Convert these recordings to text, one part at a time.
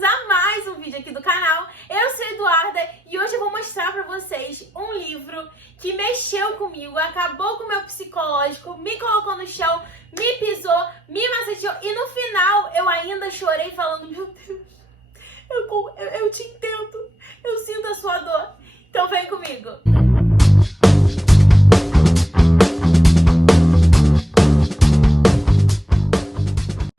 bem-vindos a mais um vídeo aqui do canal. Eu sou a Eduarda e hoje eu vou mostrar pra vocês um livro que mexeu comigo, acabou com o meu psicológico, me colocou no chão, me pisou, me massageou e no final eu ainda chorei falando: meu Deus, eu te entendo, eu sinto a sua dor. Então vem comigo.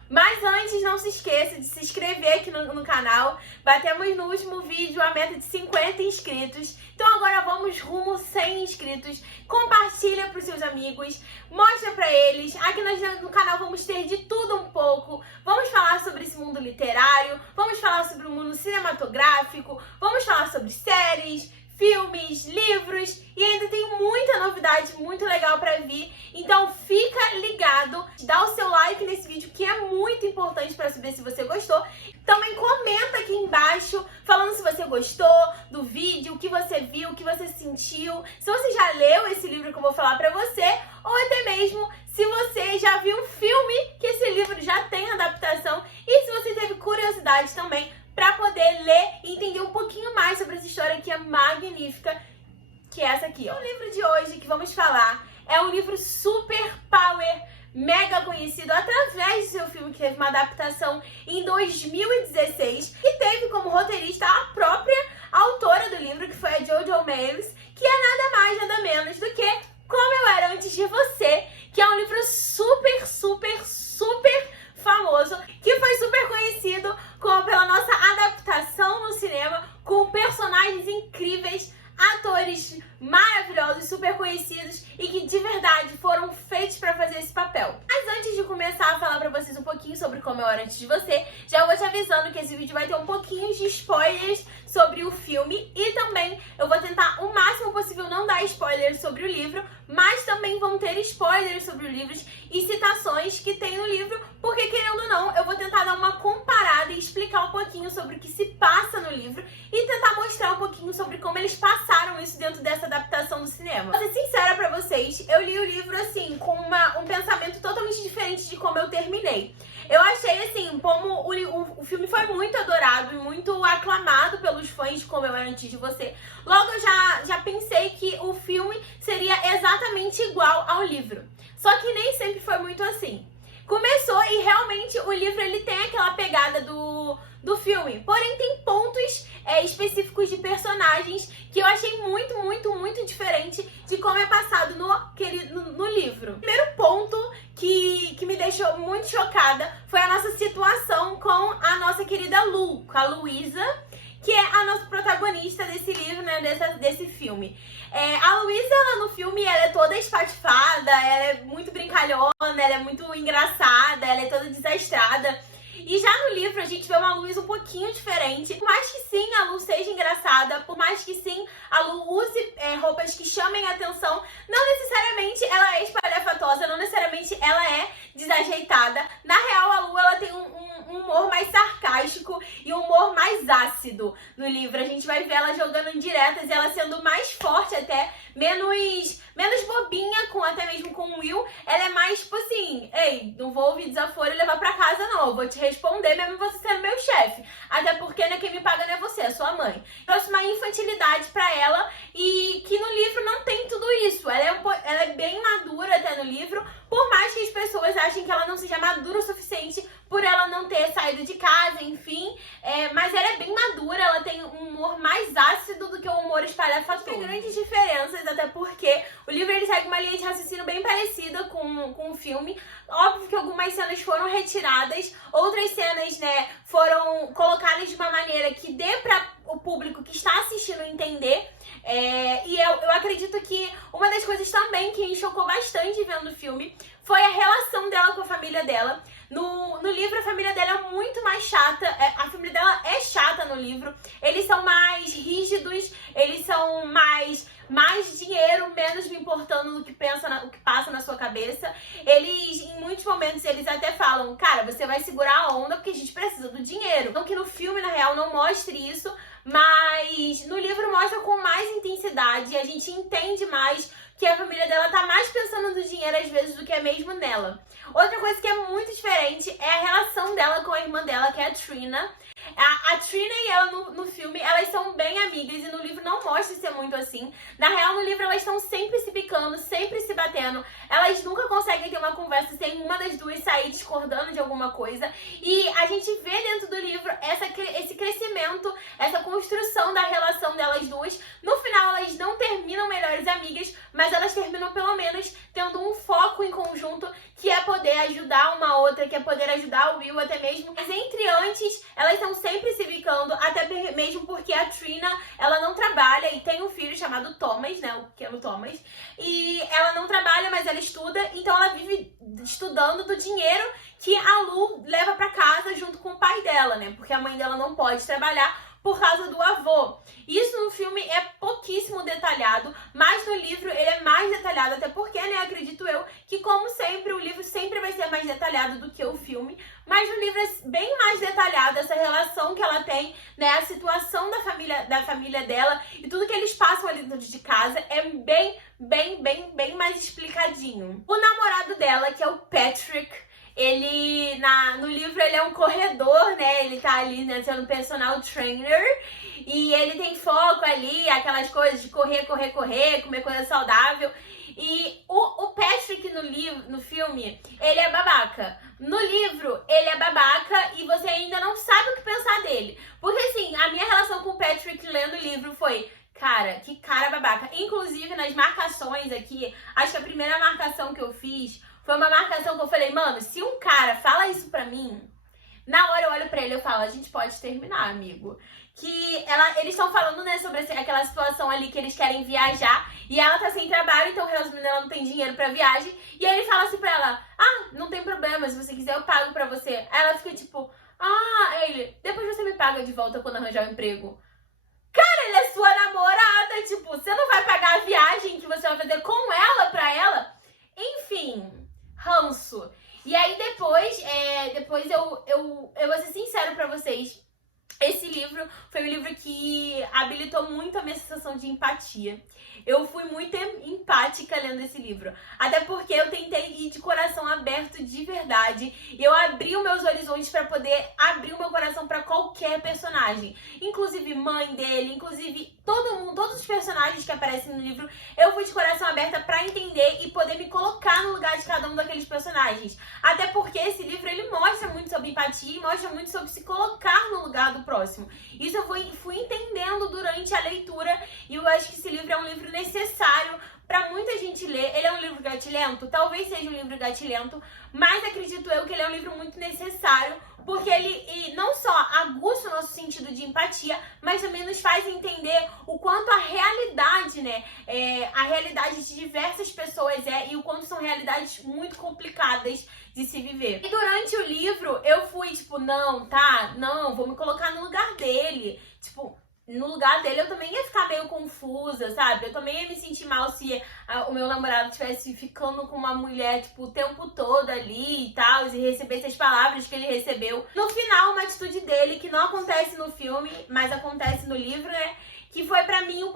Mas antes, não se esqueça de se inscrever aqui no canal. Batemos no último vídeo a meta de 50 inscritos. Então agora vamos rumo 100 inscritos. Compartilha para os seus amigos, mostra para eles. Aqui no canal vamos ter de tudo um pouco. Vamos falar sobre esse mundo literário, vamos falar sobre o mundo cinematográfico, vamos falar sobre séries, filmes, livros e ainda tem muita novidade muito legal pra vir. Então fica ligado, dá o seu like nesse vídeo que é muito importante pra saber se você gostou. Também comenta aqui embaixo falando se você gostou do vídeo, o que você viu, o que você sentiu, se você já leu esse livro que eu vou falar pra você ou até mesmo se você já viu um filme que esse livro já tem adaptação e se você teve curiosidade também para poder ler e entender um pouquinho mais sobre essa história que é magnífica, que é essa aqui, ó. O livro de hoje que vamos falar é um livro super power, mega conhecido através do seu filme que teve uma adaptação em 2016 e teve como roteirista a própria autora do livro, que foi a Jojo Moyes, que é nada mais, nada menos do que Como Eu Era Antes de Você, que é um livro super famoso, que foi super conhecido pela nossa adaptação no cinema, com personagens incríveis, atores maravilhosos, super conhecidos e que de verdade foram feitos para fazer esse papel. Mas antes de começar a falar para vocês um pouquinho sobre Como Eu Era Antes de Você, já vou te avisando que esse vídeo vai ter um pouquinho de spoilers sobre o filme e também eu vou tentar o máximo possível não dar spoilers sobre o livro, mas também vão ter spoilers sobre os livros e citações que tem no livro, porque querendo ou não, eu vou tentar dar uma comparada e explicar um pouquinho sobre o que se passa no livro e tentar mostrar um pouquinho sobre como eles passaram isso dentro dessa adaptação do cinema. Vou ser sincera pra vocês, eu li o livro assim, com um pensamento totalmente diferente de como eu terminei. Eu achei assim, como o filme foi muito adorado e muito aclamado pelos fãs de Como Eu Era Antes de Você, logo eu já pensei que o filme seria exatamente igual ao livro. Só que nem sempre foi muito assim. Começou e realmente o livro ele tem aquela pegada do filme, porém tem pontos específicos de personagens que eu achei muito diferente de como é passado no livro. O primeiro ponto que me deixou muito chocada foi a nossa situação com a nossa querida Lu, com a Luísa, que é a nossa protagonista desse livro, né, desse filme. A Luísa, ela no filme, ela é toda espatifada, ela é muito brincalhona, ela é muito engraçada, ela é toda desastrada. E já no livro a gente vê uma Luísa um pouquinho diferente. Por mais que sim a Lu seja engraçada, por mais que sim a Lu use roupas que chamem a atenção, não necessariamente ela é espalhafatosa, não necessariamente ela é desajeitada. Na real, a Lu ela tem um humor mais sarcástico e um humor mais ácido no livro. A gente vai ver ela jogando indiretas e ela sendo mais forte até, menos bobinha, até mesmo com o Will. Ela é mais tipo assim: ei, não vou ouvir desaforo e levar pra casa não, eu vou te responder mesmo você sendo meu chefe, até porque né, quem me paga não é você, é sua mãe. Trouxe uma infantilidade pra ela e que no livro não tem tudo isso. Ela é bem madura até no livro, por mais que as pessoas achem que ela não seja madura o suficiente por ela não ter saído de casa, enfim, mas ela é bem madura, ela tem um humor mais ácido do que um humor espalhafatoso. Tem grandes diferenças, até porque o livro ele segue uma linha de raciocínio bem parecida com o filme. Óbvio que algumas cenas foram retiradas, outras cenas, né, foram colocadas de uma maneira que dê para o público que está assistindo entender. E eu acredito que uma das coisas também que me chocou bastante vendo o filme foi a relação dela com a família dela. No livro, a família dela é muito mais chata. A família dela é chata no livro. Eles são mais rígidos, eles são mais dinheiro, menos me importando no que passa na sua cabeça. Eles, em muitos momentos, eles até falam: cara, você vai segurar a onda porque a gente precisa do dinheiro. Não que no filme, na real, não mostre isso, mas no livro mostra com mais intensidade e a gente entende mais que a família dela tá mais pensando no dinheiro às vezes do que é mesmo nela. Outra coisa que é muito diferente é a relação dela com a irmã dela, que é a Trina. A Trina e ela no filme, elas são bem amigas e no livro não mostra ser muito assim. Na real, no livro elas estão sempre se picando, sempre se batendo. Elas nunca conseguem ter uma conversa sem uma das duas sair discordando de alguma coisa. E a gente vê dentro do livro esse crescimento, essa construção da relação delas duas. No final, elas não terminam melhores amigas, mas elas terminam pelo menos tendo um foco em conjunto, que é poder ajudar uma outra, que é poder ajudar o Will até mesmo. Mas entre antes, elas estão sempre se bicando, até mesmo porque a Trina, ela não trabalha e tem um filho chamado Thomas, né, o pequeno Thomas, e ela não trabalha, mas ela estuda, então ela vive estudando do dinheiro que a Lu leva pra casa junto com o pai dela, né, porque a mãe dela não pode trabalhar por causa do avô. Isso no filme é pouquíssimo detalhado, mas no livro ele é mais detalhado, até porque, né, acredito eu, que como sempre, o livro sempre vai ser mais detalhado do que o filme, mas no livro é bem mais detalhado essa relação que ela tem, né, a situação da família dela e tudo que eles passam ali dentro de casa é bem mais explicadinho. O namorado dela, que é o Patrick, ele, no livro, ele é um corredor, né? Ele tá ali, né, sendo personal trainer. E ele tem foco ali, aquelas coisas de correr, comer coisa saudável. E o Patrick no filme, ele é babaca. No livro, ele é babaca e você ainda não sabe o que pensar dele. Porque, assim, a minha relação com o Patrick lendo o livro foi... Cara, que cara babaca. Inclusive, nas marcações aqui, acho que a primeira marcação que eu fiz... Foi uma marcação que eu falei, mano, se um cara fala isso pra mim, na hora eu olho pra ele e eu falo, a gente pode terminar, amigo. Que eles estão falando, né, sobre aquela situação ali que eles querem viajar e ela tá sem trabalho, então resumindo, ela não tem dinheiro pra viagem. E aí ele fala assim pra ela, não tem problema, se você quiser eu pago pra você. Aí ela fica tipo, ele, depois você me paga de volta quando arranjar um emprego. Cara, ele é sua namorada, tipo, você não vai pagar a viagem que você vai fazer com ela pra ela? Enfim... ranço. E aí depois eu vou ser sincero pra vocês, esse livro foi um livro que habilitou muito a minha sensação de empatia. Eu fui muito empática lendo esse livro. Até porque eu tentei ir de coração aberto de verdade. E eu abri os meus horizontes pra poder abrir o meu coração pra qualquer personagem. Inclusive mãe dele, inclusive todos os personagens que aparecem no livro. Eu fui de coração aberto pra entender e poder me colocar no lugar de cada um daqueles personagens. Até porque esse livro, ele mostra muito sobre empatia e mostra muito sobre se colocar no lugar do próximo. Isso eu fui entendendo durante a leitura e eu acho que esse livro é um livro necessário para muita gente ler. Ele é um livro gatilhento? Talvez seja um livro gatilhento, mas acredito eu que ele é um livro muito necessário, porque ele não só aguça o nosso sentido de empatia, mas também nos faz entender o quanto a realidade, né, a realidade de diversas pessoas e o quanto são realidades muito complicadas de se viver. E durante o livro, eu fui tipo, não, vou me colocar no lugar dele. Tipo, no lugar dele eu também ia ficar meio confusa, sabe? Eu também ia me sentir mal se o meu namorado estivesse ficando com uma mulher, tipo, o tempo todo ali e tal, e recebesse as palavras que ele recebeu. No final, uma atitude dele que não acontece no filme, mas acontece no livro, né? Que foi pra mim o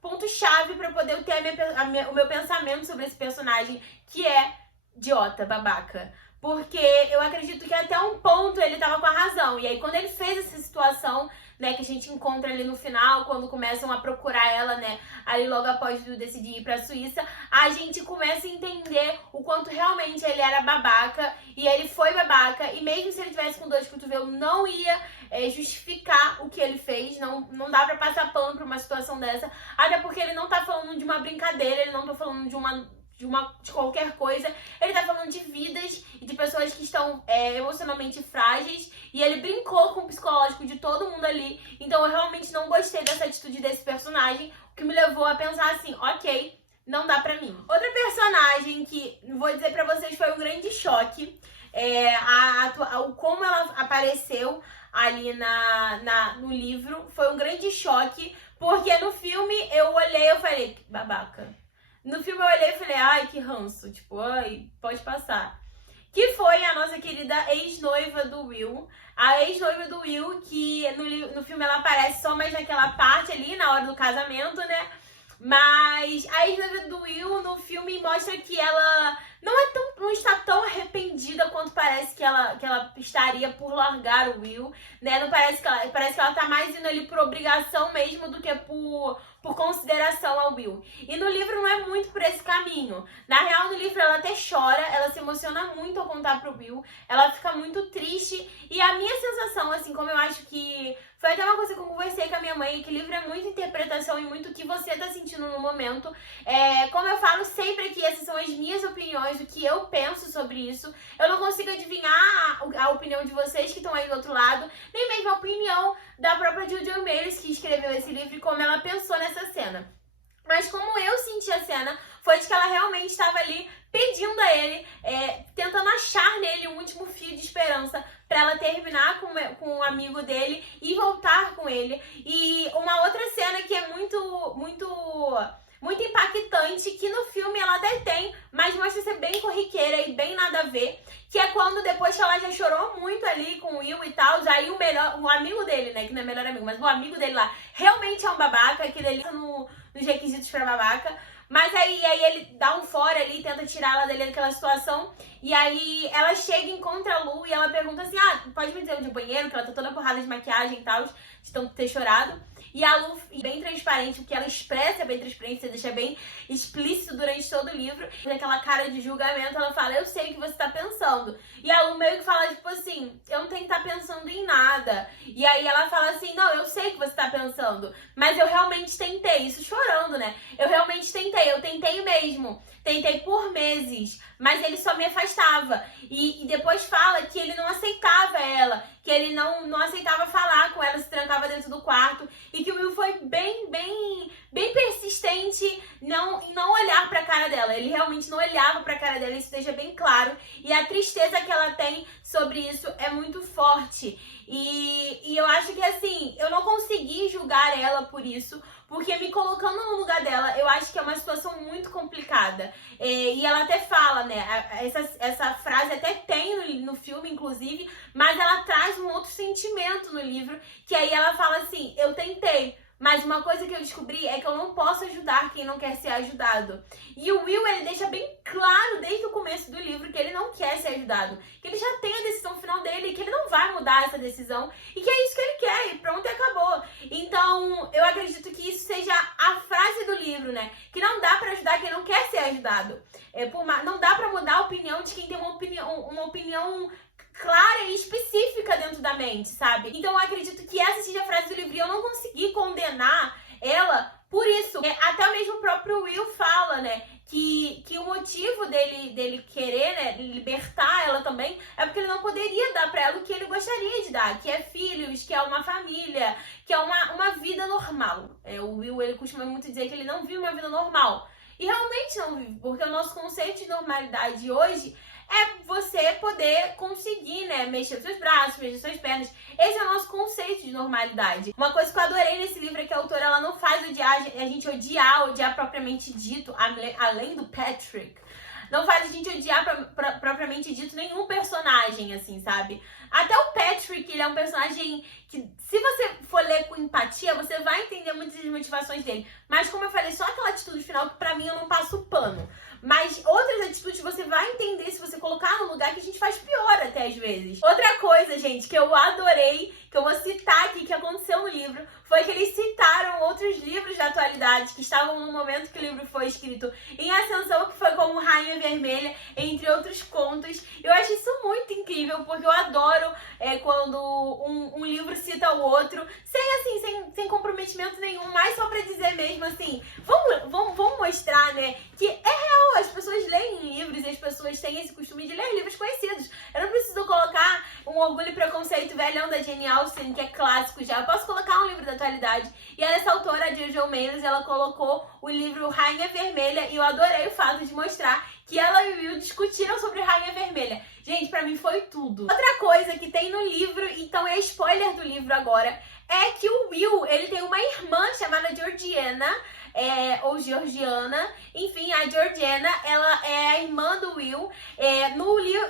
ponto-chave pra poder ter o meu pensamento sobre esse personagem, que é idiota, babaca. Porque eu acredito que até um ponto ele tava com a razão. E aí, quando ele fez essa situação, né, que a gente encontra ali no final, quando começam a procurar ela, né, ali logo após decidir ir pra Suíça, a gente começa a entender o quanto realmente ele era babaca, e ele foi babaca, e mesmo se ele tivesse com dor de cotovelo, não ia justificar o que ele fez, não dá pra passar pano pra uma situação dessa, até porque ele não tá falando de uma brincadeira, ele não tá falando de qualquer coisa, ele tá falando de vidas e de pessoas que estão emocionalmente frágeis, e ele brincou com o psicológico de todo mundo ali. Então eu realmente não gostei dessa atitude desse personagem, o que me levou a pensar assim, ok, não dá pra mim. Outra personagem que, vou dizer pra vocês, foi um grande choque, como ela apareceu ali no livro, foi um grande choque, porque no filme eu olhei e falei, babaca. No filme eu olhei e falei, ai, que ranço, tipo, ai, pode passar. Que foi a nossa querida ex-noiva do Will. A ex-noiva do Will, que no filme ela aparece só mais naquela parte ali, na hora do casamento, né? Mas a ex-noiva do Will no filme mostra que ela não é tão não está tão arrependida quanto parece que ela estaria por largar o Will, né? Não parece que ela tá mais indo ali por obrigação mesmo do que por consideração ao Will. E no livro não é muito por esse caminho. Na real, no livro ela até chora, ela se emociona muito ao contar pro Will, ela fica muito triste, e a minha sensação, assim, como eu acho que foi até uma coisa que eu conversei com a minha mãe, que livro é muito interpretação e muito o que você tá sentindo no momento. Como eu falo sempre aqui, essas são as minhas opiniões, o que eu penso sobre isso. Eu não consigo adivinhar a opinião de vocês que estão aí do outro lado, nem mesmo a opinião da própria Jojo Meires, que escreveu esse livro, e como ela pensou nessa cena. Mas como eu senti a cena, foi de que ela realmente estava ali pedindo a ele, tentando achar nele um último fio de esperança para ela terminar com o amigo dele e voltar com ele. E uma outra cena que é muito impactante, que no filme ela até tem, mas mostra ser bem corriqueira e bem nada a ver, que é quando depois que ela já chorou muito ali com o Will e tal, aí o amigo dele, né, que não é melhor amigo, mas o amigo dele lá realmente é um babaca, que ele tá nos requisitos pra babaca, mas aí ele dá um fora ali, tenta tirar ela dele daquela situação, e aí ela chega, encontra a Lu e ela pergunta assim, pode me dizer onde é o banheiro, que ela tá toda porrada de maquiagem e tal, de tanto ter chorado. E a Lu, bem transparente, o que ela expressa é bem transparente, você deixa bem explícito durante todo o livro. Naquela cara de julgamento, ela fala, eu sei o que você tá pensando. E a Lu meio que fala, tipo assim, eu não tenho que estar pensando em nada. E aí ela fala assim, não, eu sei o que você tá pensando, mas eu realmente tentei, isso chorando, né? Eu realmente tentei, eu tentei mesmo. Tentei por meses, mas ele só me afastava. E depois fala que ele não aceitava ela, que ele não aceitava falar com ela, se trancava dentro do quarto, e que o Will foi bem persistente em não olhar pra cara dela. Ele realmente não olhava pra cara dela, isso deixa bem claro. E a tristeza que ela tem sobre isso é muito forte. E eu acho que, assim, eu não consegui julgar ela por isso, porque me colocando no lugar dela, eu acho que é uma situação muito complicada. E ela até fala, né, essa frase até tem no filme, inclusive, mas ela traz um outro sentimento no livro, que aí ela fala assim, eu tentei, mas uma coisa que eu descobri é que eu não posso ajudar quem não quer ser ajudado. E o Will, ele deixa bem claro desde o começo do livro que ele não quer ser ajudado, que ele já tem a decisão final dele, que ele não vai mudar essa decisão, e que é isso que ele quer, e pronto, e acabou. Então, eu acredito que isso seja a frase do livro, né? Que não dá pra ajudar quem não quer ser ajudado. Não dá pra mudar a opinião de quem tem uma opinião clara e específica dentro da mente, sabe? Então eu acredito que essa seja a frase do livro, e eu não consegui condenar ela por isso. Até mesmo o próprio Will fala, né, que o motivo dele querer, né, libertar ela também, é porque ele não poderia dar pra ela o que ele gostaria de dar, que é filhos, que é uma família, que é uma vida normal. O Will, ele costuma muito dizer que ele não vive uma vida normal. E realmente não vive, porque o nosso conceito de normalidade hoje é você poder conseguir, né, mexer os seus braços, mexer as suas pernas. Esse é o nosso conceito de normalidade. Uma coisa que eu adorei nesse livro é que a autora, ela não faz a gente odiar propriamente dito, além do Patrick. Não faz a gente odiar propriamente dito nenhum personagem, assim, sabe? Até o Patrick, ele é um personagem que, se você for ler com empatia, você vai entender muitas das motivações dele. Mas, como eu falei, só aquela atitude final que pra mim eu não passo pano. Mas outras atitudes você vai entender se você colocar no lugar, que a gente faz pior até às vezes. Outra coisa, gente, que eu adorei, que eu vou citar aqui, que aconteceu no livro, foi que eles citaram outros livros da atualidade que estavam no momento que o livro foi escrito em ascensão, que foi como Rainha Vermelha, entre outros contos. Eu acho isso muito incrível, porque eu adoro quando um livro cita o outro, sem comprometimento nenhum, mas só pra dizer mesmo assim, vamos mostrar, né, que é real, as pessoas leem livros e as pessoas têm esse costume de ler livros conhecidos. Eu não preciso colocar um Orgulho e Preconceito velhão da Jane Austen, que é clássico já. Eu posso colocar um livro da atualidade. E essa autora, a Jojo Meires, ela colocou o livro Rainha Vermelha, e eu adorei o fato de mostrar que ela e o Will discutiram sobre Rainha Vermelha. Gente, pra mim foi tudo. Outra coisa que tem no livro, então é spoiler do livro agora, é que o Will, ele tem uma irmã chamada Georgiana, ou Georgiana, enfim, a Georgiana, ela é a irmã do Will.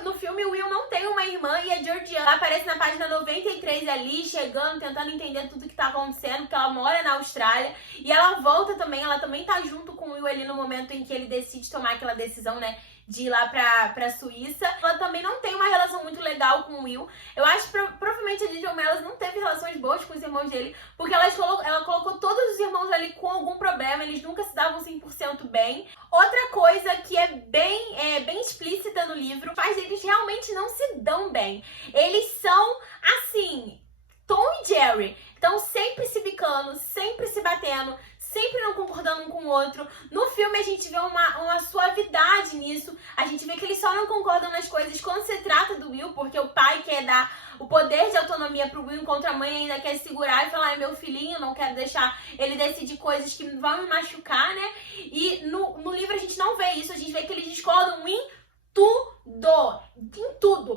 No filme, o Will não tem uma irmã, e a Georgiana aparece na página 93 ali, chegando, tentando entender tudo que tá acontecendo, porque ela mora na Austrália, e ela volta também, ela também tá junto com o Will ali no momento em que ele decide tomar aquela decisão, né, de ir lá pra Suíça. Ela também não tem uma relação muito legal com o Will. Eu acho que provavelmente a Lily O'Malley não teve relações boas com os irmãos dele, porque ela colocou todos os irmãos ali com algum problema, eles nunca se davam 100% bem. Outra coisa que é bem explícita no livro, os pais deles realmente não se dão bem. Eles são, assim, Tom e Jerry. Então sempre se bicando, sempre se batendo, sempre não concordando um com o outro. No filme a gente vê uma suavidade nisso. A gente vê que eles só não concordam nas coisas quando se trata do Will, porque o pai quer dar o poder de autonomia pro Will, enquanto a mãe ainda quer segurar e falar: é meu filhinho, não quero deixar ele decidir coisas que vão me machucar, né? E no livro a gente não vê isso, a gente vê que eles discordam em tudo.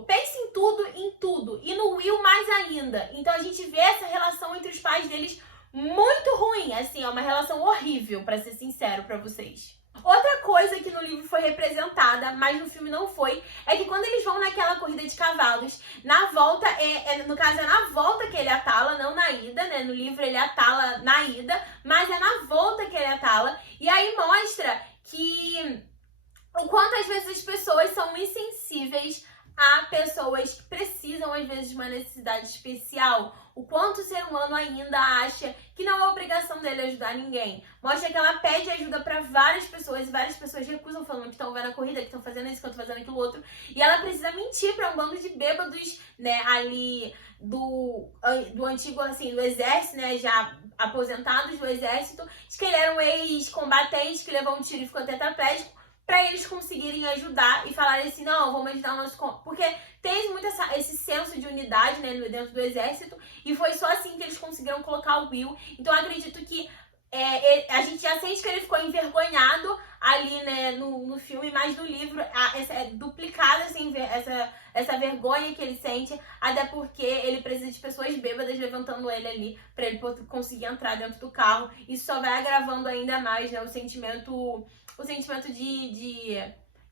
Pense em tudo. E no Will mais ainda. Então a gente vê essa relação entre os pais deles muito ruim, assim, é uma relação horrível, pra ser sincero pra vocês. Outra coisa que no livro foi representada, mas no filme não foi, é que quando eles vão naquela corrida de cavalos, na volta, no caso é na volta que ele atala, não na ida, né? No livro ele atala na ida, mas é na volta que ele atala, e aí mostra que o quanto às vezes as pessoas são insensíveis a pessoas que precisam às vezes de uma necessidade especial. O quanto o ser humano ainda acha que não é obrigação dele ajudar ninguém. Mostra que ela pede ajuda para várias pessoas e várias pessoas recusam, falando que estão vendo a corrida, que estão fazendo isso, que estão fazendo aquilo outro. E ela precisa mentir para um bando de bêbados, né, ali do antigo, assim, do exército, né, já aposentados do exército, de que ele era um ex-combatente que levou um tiro e ficou tetraplégico, para eles conseguirem ajudar e falarem assim: não, vamos ajudar o nosso... Porque tem muito esse senso de unidade, né, dentro do exército, e foi só assim que eles conseguiram colocar o Will. Então eu acredito que a gente já sente que ele ficou envergonhado ali, né, no filme, mas no livro é duplicada, assim, essa vergonha que ele sente, até porque ele precisa de pessoas bêbadas levantando ele ali para ele conseguir entrar dentro do carro. Isso só vai agravando ainda mais, né, o sentimento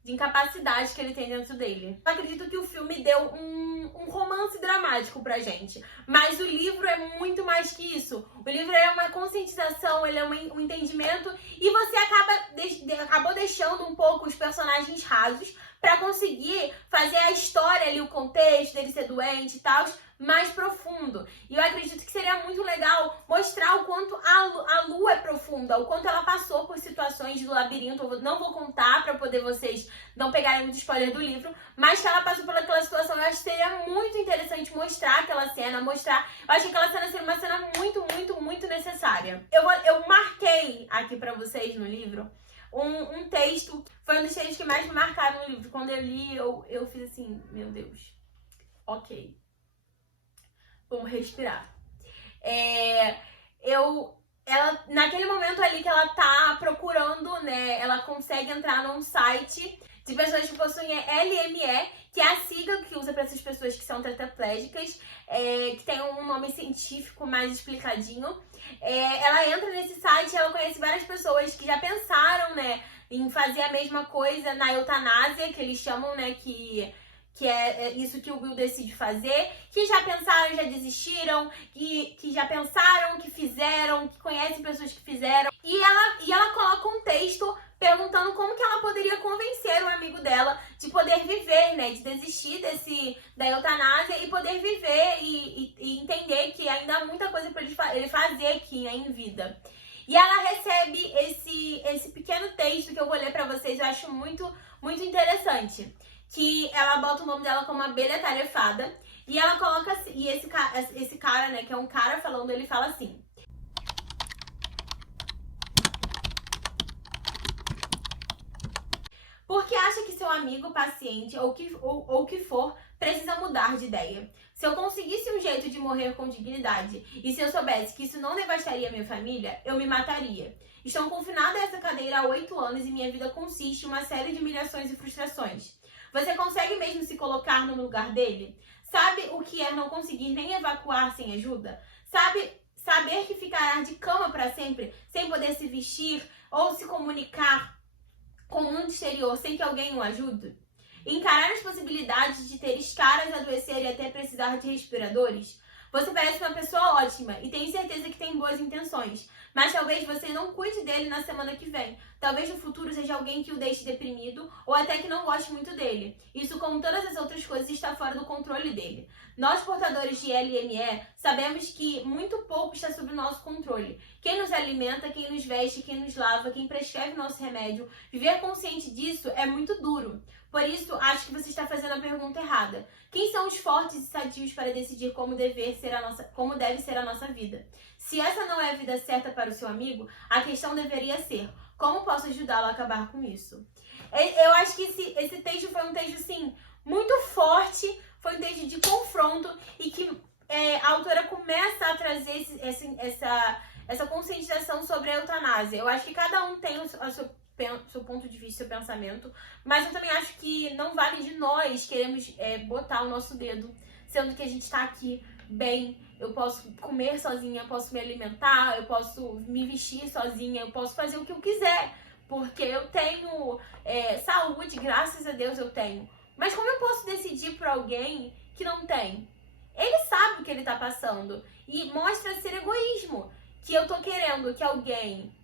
de incapacidade que ele tem dentro dele. Eu acredito que o filme deu um romance dramático pra gente, mas o livro é muito mais que isso. O livro é uma conscientização, ele é um entendimento, e você acabou deixando um pouco os personagens rasos pra conseguir fazer a história ali, o contexto dele ser doente e tal, mais profundo. E eu acredito que seria muito legal mostrar o quanto a Lu é profunda, o quanto ela passou por situações do labirinto. Eu não vou contar para poder vocês não pegarem muito spoiler do livro, mas que ela passou por aquela situação. Eu acho que seria muito interessante mostrar aquela cena, Eu acho que aquela cena seria uma cena muito necessária. Eu marquei aqui para vocês no livro um texto, foi um dos textos que mais me marcaram no livro. Quando eu li, eu fiz assim: meu Deus, ok, vamos respirar. Ela, naquele momento ali que ela tá procurando, né, ela consegue entrar num site de pessoas que possuem LME, que é a sigla que usa para essas pessoas que são tetraplégicas, que tem um nome científico mais explicadinho. Ela entra nesse site e ela conhece várias pessoas que já pensaram, né, em fazer a mesma coisa na eutanásia, que eles chamam, né, que é isso que o Will decide fazer, que já pensaram, já desistiram, que já pensaram, que fizeram, que conhecem pessoas que fizeram. E ela coloca um texto perguntando como que ela poderia convencer o amigo dela de poder viver, né, de desistir da eutanásia e poder viver e entender que ainda há muita coisa para ele fazer aqui, né, em vida. E ela recebe esse pequeno texto que eu vou ler para vocês, eu acho muito interessante. Que ela bota o nome dela como abelha tarefada, e ela coloca assim, e esse cara, né, que é um cara falando, ele fala assim: porque acha que seu amigo, paciente ou o que for, precisa mudar de ideia. Se eu conseguisse um jeito de morrer com dignidade, e se eu soubesse que isso não devastaria minha família, eu me mataria. Estou confinada a essa cadeira há 8 anos e minha vida consiste em uma série de humilhações e frustrações. Você consegue mesmo se colocar no lugar dele? Sabe o que é não conseguir nem evacuar sem ajuda? Sabe saber que ficará de cama para sempre, sem poder se vestir ou se comunicar com o mundo exterior sem que alguém o ajude? Encarar as possibilidades de ter escaras, adoecer e até precisar de respiradores? Você parece uma pessoa ótima e tenho certeza que tem boas intenções, mas talvez você não cuide dele na semana que vem. Talvez no futuro seja alguém que o deixe deprimido ou até que não goste muito dele. Isso, como todas as outras coisas, está fora do controle dele. Nós, portadores de LME, sabemos que muito pouco está sob o nosso controle. Quem nos alimenta, quem nos veste, quem nos lava, quem prescreve nosso remédio, viver consciente disso é muito duro. Por isso, acho que você está fazendo a pergunta errada. Quem são os fortes e sadios para decidir como deve ser a nossa vida? Se essa não é a vida certa para o seu amigo, a questão deveria ser: como posso ajudá-lo a acabar com isso? Eu acho que esse texto foi um texto, assim, muito forte, foi um texto de confronto e que a autora começa a trazer essa conscientização sobre a eutanásia. Eu acho que cada um tem o seu ponto de vista, seu pensamento, mas eu também acho que não vale de nós queremos botar o nosso dedo, sendo que a gente tá aqui bem, eu posso comer sozinha, eu posso me alimentar, eu posso me vestir sozinha, eu posso fazer o que eu quiser, porque eu tenho saúde, graças a Deus eu tenho. Mas como eu posso decidir por alguém que não tem? Ele sabe o que ele tá passando e mostra ser egoísmo, que eu tô querendo que alguém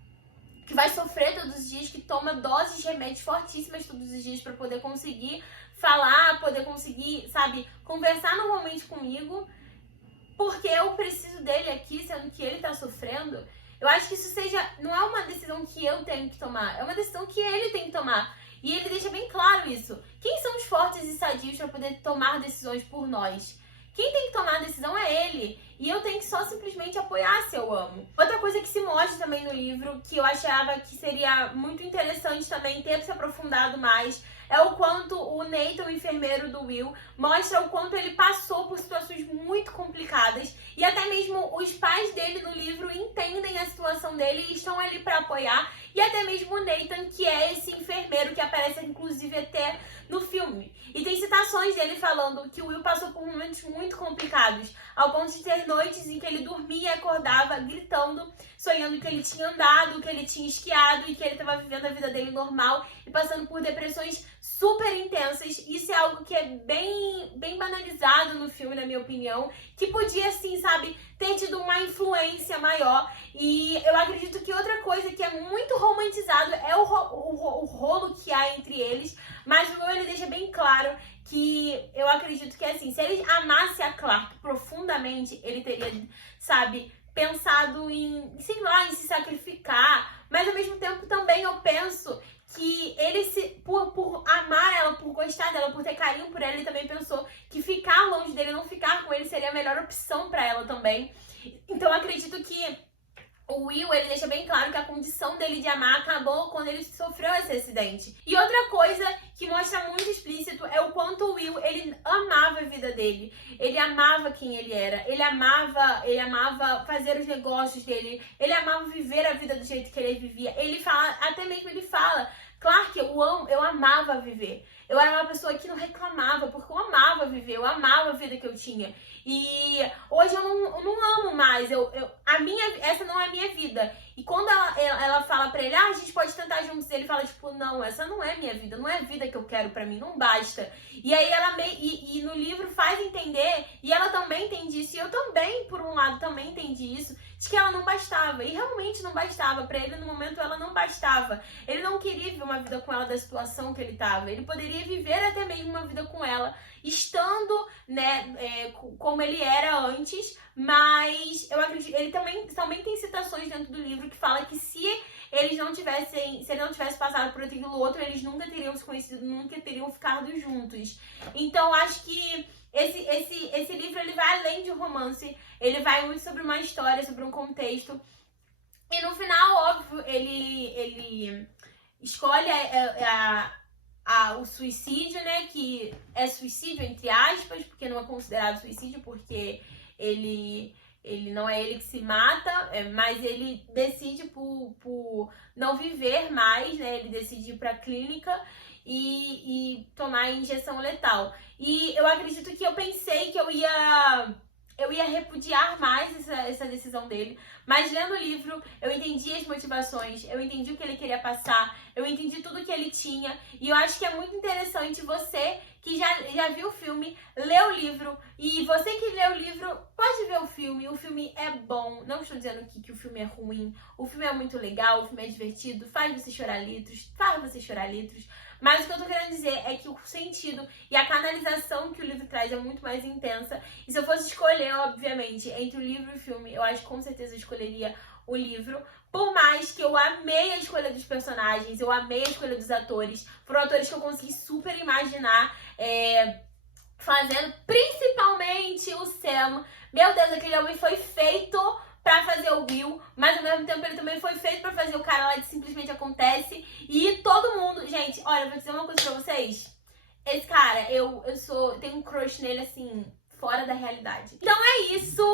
que vai sofrer todos os dias, que toma doses de remédios fortíssimas todos os dias para poder conseguir falar, poder conseguir, sabe, conversar normalmente comigo, porque eu preciso dele aqui, sendo que ele tá sofrendo. Eu acho que isso não é uma decisão que eu tenho que tomar, é uma decisão que ele tem que tomar. E ele deixa bem claro isso. Quem são os fortes e sadios para poder tomar decisões por nós? Quem tem que tomar a decisão é ele. E eu tenho que só simplesmente apoiar se eu amo. Outra coisa que se mostra também no livro, que eu achava que seria muito interessante também ter se aprofundado mais, é o quanto o Nathan, o enfermeiro do Will, mostra o quanto ele passou por situações muito complicadas. E até mesmo os pais dele no livro entendem a situação dele e estão ali para apoiar. E até mesmo o Nathan, que é esse enfermeiro que aparece inclusive até no filme. E tem citações dele falando que o Will passou por momentos muito complicados, ao ponto de ter noites em que ele dormia e acordava gritando, sonhando que ele tinha andado, que ele tinha esquiado e que ele estava vivendo a vida dele normal e passando por depressões super intensas. Isso é algo que é bem banalizado no filme, na minha opinião, que podia, assim, sabe, ter tido uma influência maior. E eu acredito que outra coisa que é muito romantizado é o rolo que há entre eles, mas o Will, ele deixa bem claro que eu acredito que, assim, se ele amasse a Clarke profundamente, ele teria, sabe, pensado em, sei lá, em se sacrificar. Mas ao mesmo tempo também eu penso que ele, por amar ela, por gostar dela, por ter carinho por ela, ele também pensou que ficar longe dele, não ficar com ele, seria a melhor opção pra ela também. Então eu acredito que o Will, ele deixa bem claro que a condição dele de amar acabou quando ele sofreu esse acidente. E outra coisa que mostra muito explícito é o quanto o Will, ele amava a vida dele. Ele amava quem ele era. Ele amava fazer os negócios dele. Ele amava viver a vida do jeito que ele vivia. Ele fala, até mesmo ele fala: Clarke, eu amava viver. Eu era uma pessoa que não reclamava, porque eu amava viver, eu amava a vida que eu tinha. E hoje eu não amo mais, essa não é a minha vida. E quando ela fala pra ele, a gente pode tentar juntos, ele fala tipo, não, essa não é minha vida, não é a vida que eu quero pra mim, não basta. E aí e no livro faz entender, e ela também entende isso, e eu também, por um lado, também entendi isso, de que ela não bastava, e realmente não bastava, pra ele no momento ela não bastava. Ele não queria viver uma vida com ela da situação que ele tava, ele poderia viver até mesmo uma vida com ela, estando, né, como ele era antes, mas eu acredito, ele também tem citações dentro do livro que fala que se ele não tivesse passado por aquilo outro, eles nunca teriam se conhecido, nunca teriam ficado juntos. Então acho que esse livro, ele vai além de um romance, ele vai muito sobre uma história, sobre um contexto. E no final, óbvio, ele escolhe o suicídio, né? Que é suicídio, entre aspas, porque não é considerado suicídio, porque ele não é ele que se mata, mas ele decide por não viver mais, né? Ele decide ir pra clínica e tomar a injeção letal. E eu acredito que eu pensei que eu ia repudiar mais essa decisão dele, mas lendo o livro eu entendi as motivações, eu entendi o que ele queria passar, eu entendi tudo que ele tinha, e eu acho que é muito interessante você que já viu o filme, leu o livro. E você que leu o livro, pode ver o filme. O filme é bom. Não estou dizendo aqui que o filme é ruim. O filme é muito legal, o filme é divertido, faz você chorar litros, Mas o que eu tô querendo dizer é que o sentido e a canalização que o livro traz é muito mais intensa. E se eu fosse escolher, obviamente, entre o livro e o filme, eu acho que com certeza eu escolheria o livro. Por mais que eu amei a escolha dos personagens, eu amei a escolha dos atores. Foram atores que eu consegui super imaginar fazendo, principalmente o Sam. Meu Deus, aquele homem foi feito pra fazer o Will, mas ao mesmo tempo ele também foi feito pra fazer o cara lá de Simplesmente Acontece. E todo mundo... Gente, olha, eu vou dizer uma coisa pra vocês. Esse cara, eu tenho um crush nele, assim, fora da realidade. Então é isso.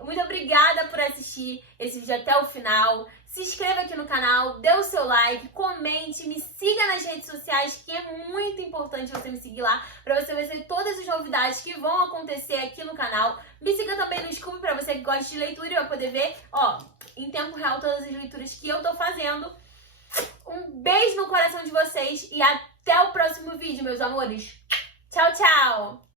Muito obrigada por assistir esse vídeo até o final. Se inscreva aqui no canal, dê o seu like, comente, me siga nas redes sociais, que é muito importante você me seguir lá, pra você ver todas as novidades que vão acontecer aqui no canal. Me siga também no Scooby, pra você que gosta de leitura e vai poder ver, ó, em tempo real todas as leituras que eu tô fazendo. Um beijo no coração de vocês e até o próximo vídeo, meus amores. Tchau, tchau!